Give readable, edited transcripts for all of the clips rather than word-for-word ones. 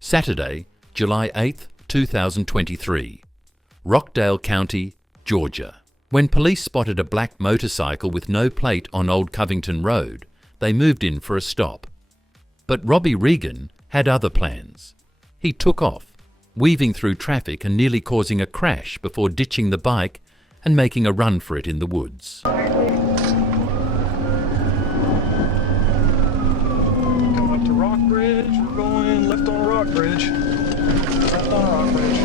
Saturday, July 8, 2023. Rockdale County, Georgia. When police spotted a black motorcycle with no plate on Old Covington Road, they moved in for a stop. But Robbie Regan had other plans. He took off, weaving through traffic and nearly causing a crash before ditching the bike and making a run for it in the woods. Coming up to Rock Bridge, we're going left on Rock Bridge. Left on Rock Bridge.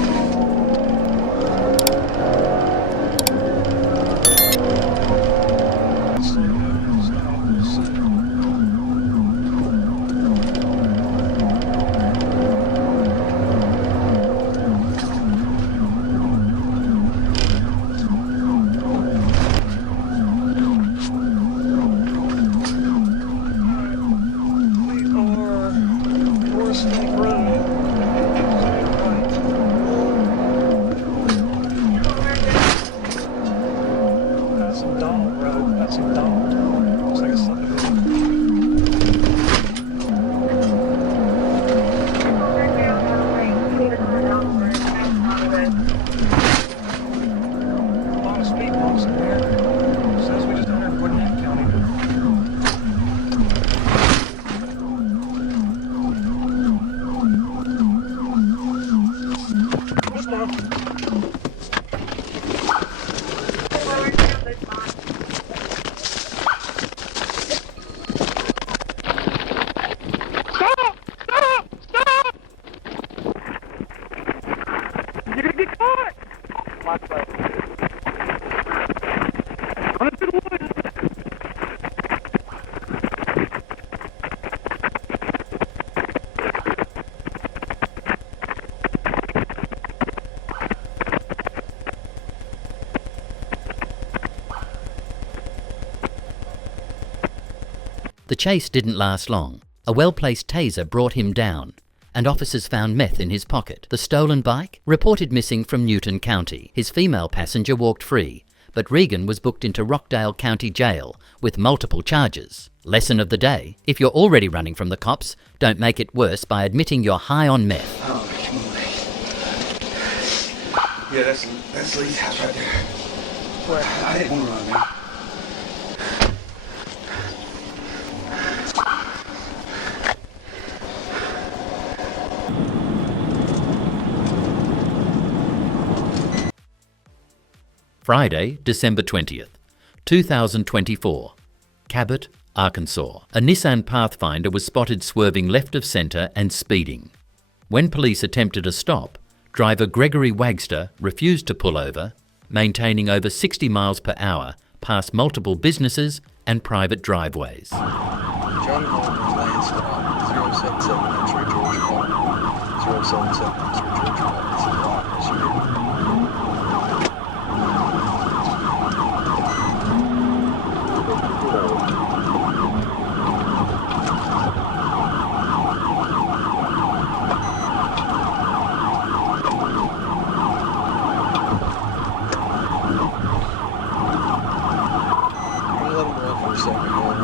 The chase didn't last long. A well-placed taser brought him down, and officers found meth in his pocket. The stolen bike? Reported missing from Newton County. His female passenger walked free, but Regan was booked into Rockdale County Jail with multiple charges. Lesson of the day: if you're already running from the cops, don't make it worse by admitting you're high on meth. Oh, yeah, that's Lee's house right there. Well, I didn't want to run there. Friday, December 20th, 2024. Cabot, Arkansas. A Nissan Pathfinder was spotted swerving left of centre and speeding. When police attempted a stop, driver Gregory Wagster refused to pull over, maintaining over 60 miles per hour past multiple businesses and private driveways. John Holman lane stop 077 entry Georgia Park. 077 entry Georgia Park. It's a block.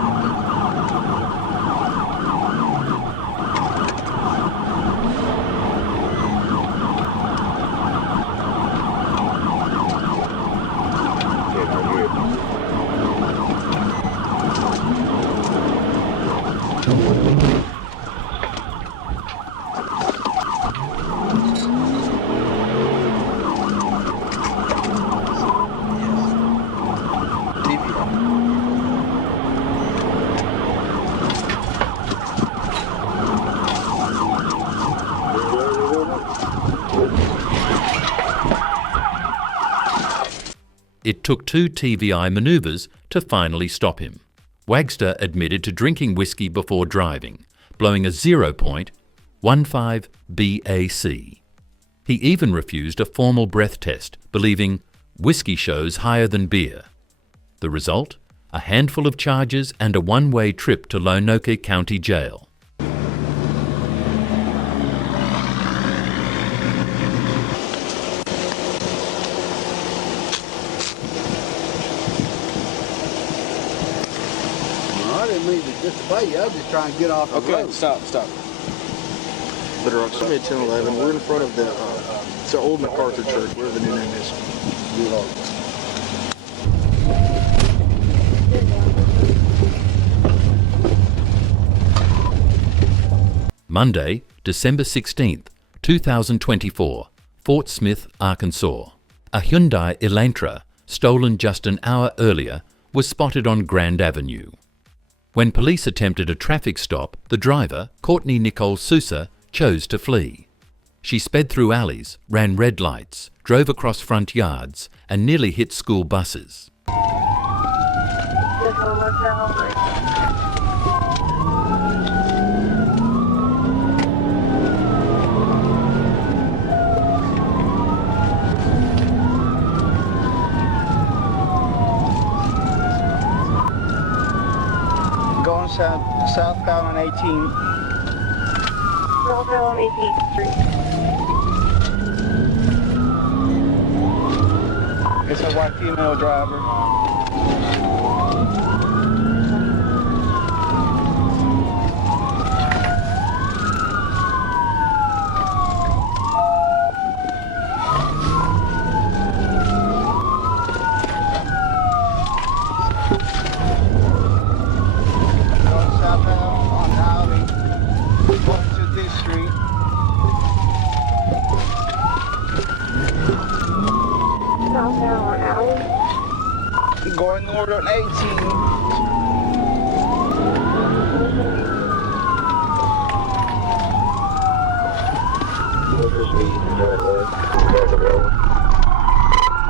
It took 2 TVI manoeuvres to finally stop him. Wagster admitted to drinking whiskey before driving, blowing a 0.15 BAC. He even refused a formal breath test, believing whiskey shows higher than beer. The result? A handful of charges and a one-way trip to Lonoke County Jail. I didn't mean to disobey you. I was just trying to get off the road. Stop. Better off. Somebody 1011. We're in front of the, it's the old MacArthur Church, whatever the new name is. Monday, December 16th, 2024, Fort Smith, Arkansas. A Hyundai Elantra, stolen just an hour earlier, was spotted on Grand Avenue. When police attempted a traffic stop, the driver, Courtney Nicole Sousa, chose to flee. She sped through alleys, ran red lights, drove across front yards, and nearly hit school buses. Going southbound on 18. Southbound on 18th Street. It's a white female driver. Going north on 18.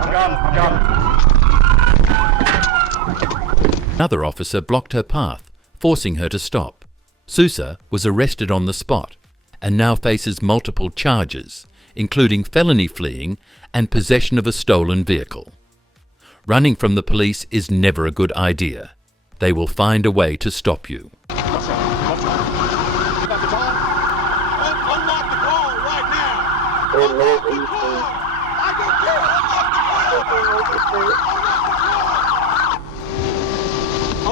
I'm coming. Another officer blocked her path, forcing her to stop. Sousa was arrested on the spot and now faces multiple charges, including felony fleeing and possession of a stolen vehicle. Running from the police is never a good idea. They will find a way to stop you. Unlock the car right now! Unlock the car! I don't care!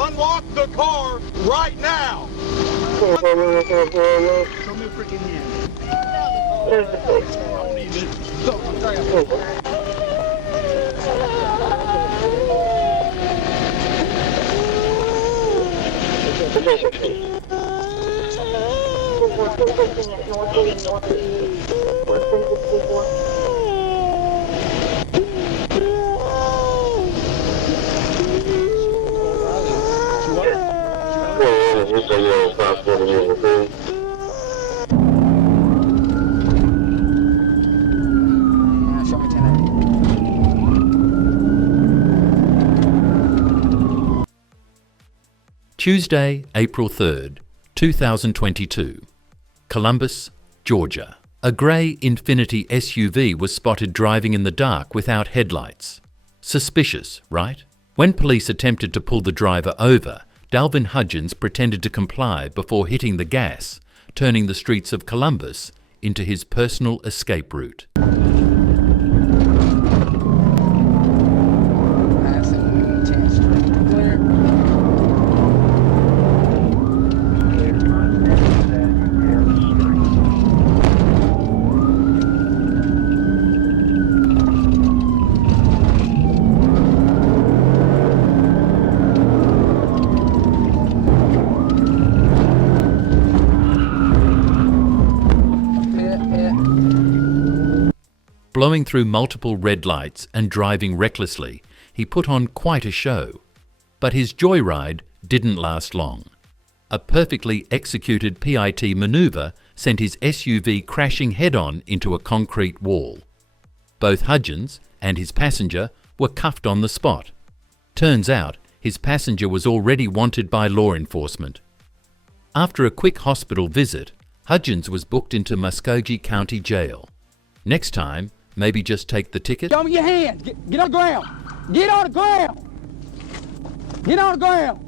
Unlock the car right now! Show me a freaking hand. Tuesday, April 3rd, 2022. Columbus, Georgia. A grey Infiniti SUV was spotted driving in the dark without headlights. Suspicious, right? When police attempted to pull the driver over, Dalvin Hudgens pretended to comply before hitting the gas, turning the streets of Columbus into his personal escape route. Blowing through multiple red lights and driving recklessly, he put on quite a show. But his joyride didn't last long. A perfectly executed PIT maneuver sent his SUV crashing head-on into a concrete wall. Both Hudgens and his passenger were cuffed on the spot. Turns out his passenger was already wanted by law enforcement. After a quick hospital visit, Hudgens was booked into Muskogee County Jail. Next time, maybe just take the ticket? Show me your hands. Get on the ground. Get on the ground. Get on the ground.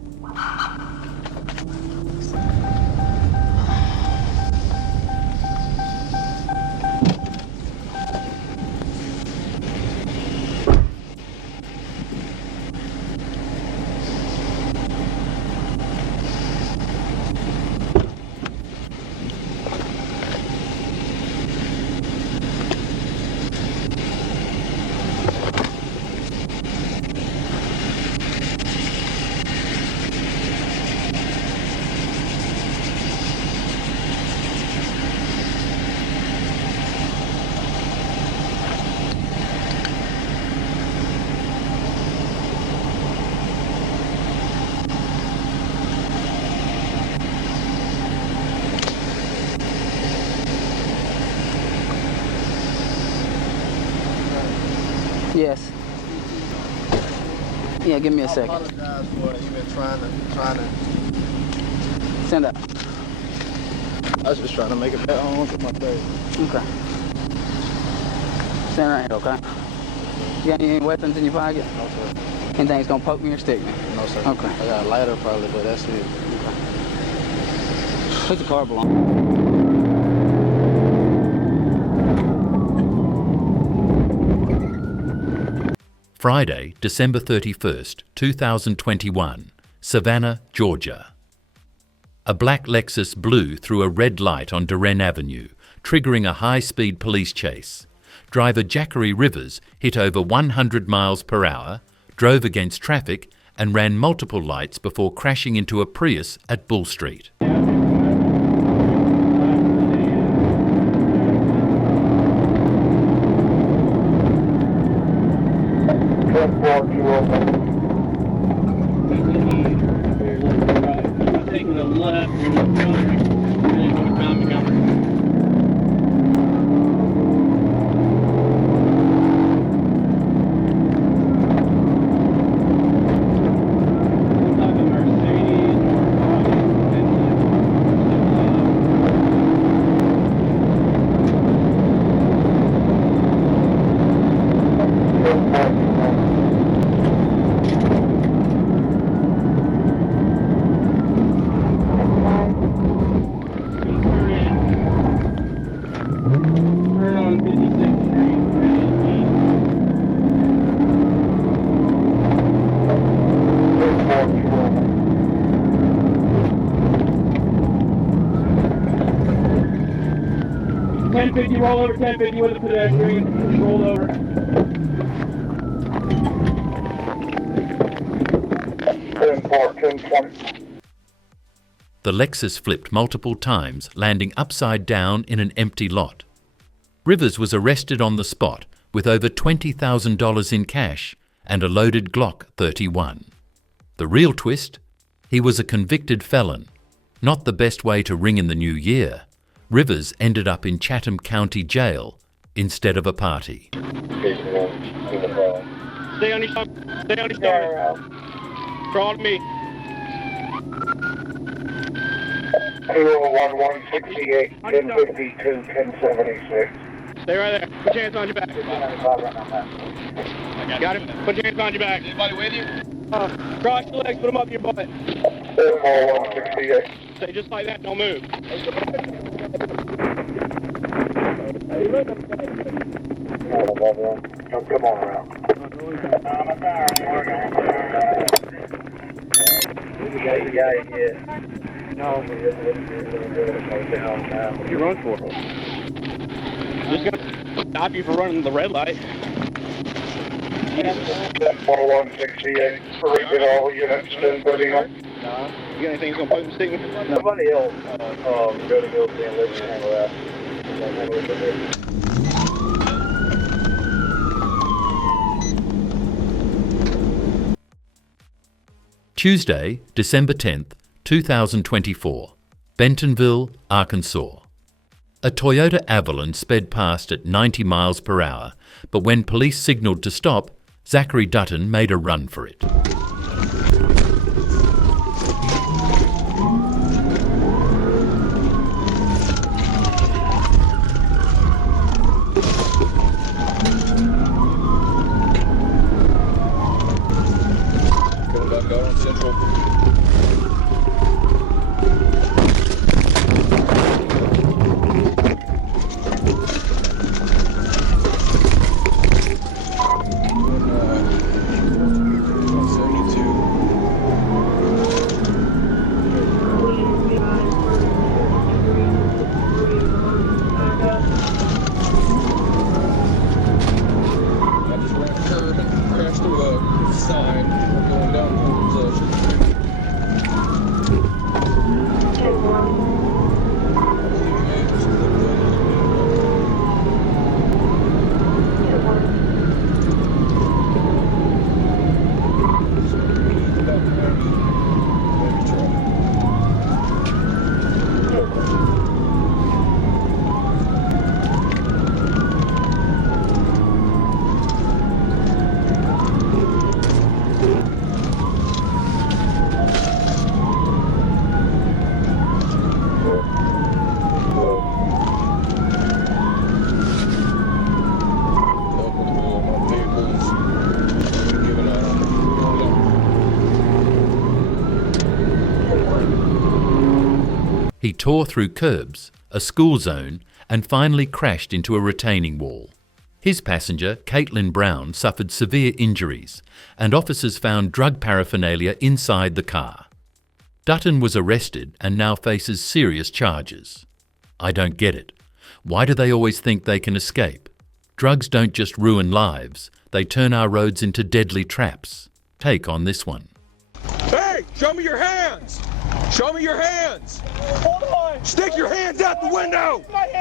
Yeah, give me a second. I apologize for it. You've been trying to. Stand up. I was just trying to make it back home to my face. Okay. Stand right here, okay? You got any weapons in your pocket? No, sir. Anything's gonna poke me or stick me? No, sir. Okay. I got a lighter probably, but that's it. Where's the car belong? Friday, December 31st, 2021, Savannah, Georgia. A black Lexus blew through a red light on Duren Avenue, triggering a high-speed police chase. Driver Jackery Rivers hit over 100 miles per hour, drove against traffic, and ran multiple lights before crashing into a Prius at Bull Street. Taking a left, roll over 1050 with a pedestrian. Roll over. The Lexus flipped multiple times, landing upside down in an empty lot. Rivers was arrested on the spot with over $20,000 in cash and a loaded Glock 31. The real twist? He was a convicted felon. Not the best way to ring in the new year. Rivers ended up in Chatham County Jail instead of a party. Stay on your side. Stay on your side. Draw to me. 01168, 1052, 1076. Stay right there. Put your hands on your back. Got it. Put your hands on your back. Anybody with you? Cross your legs. Put them up your butt. 01168. Stay just like that. Don't move. Come on around. What you run for? Just gonna stop you from running the red light. 01168. Repeat all units, 1039. You got anything that's gonna poke and stick me? Nobody else. Go to Guilty and let me handle that. Tuesday, December 10th, 2024, Bentonville, Arkansas. A Toyota Avalon sped past at 90 miles per hour, but when police signaled to stop, Zachary Dutton made a run for it. He tore through curbs, a school zone, and finally crashed into a retaining wall. His passenger, Caitlin Brown, suffered severe injuries, and officers found drug paraphernalia inside the car. Dutton was arrested and now faces serious charges. I don't get it. Why do they always think they can escape? Drugs don't just ruin lives, they turn our roads into deadly traps. Take on this one. Hey, show me your hands! Show me your hands! Hold on! Stick your hands out the window!